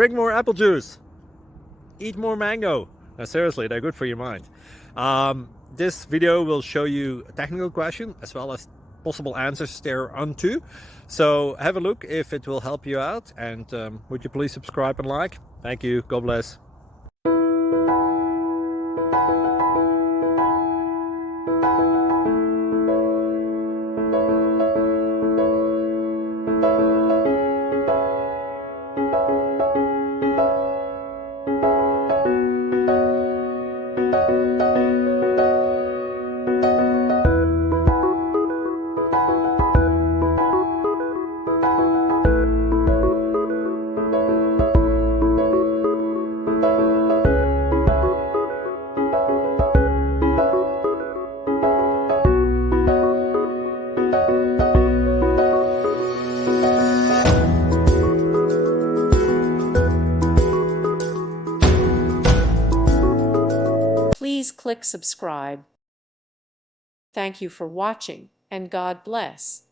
drink more apple juice, eat more mango. Now, seriously, they're good for your mind. This video will show you a technical question as well as possible answers thereunto. So have a look if it will help you out, and would you please subscribe and like? Thank you. God bless. Please click subscribe. Thank you for watching, and God bless.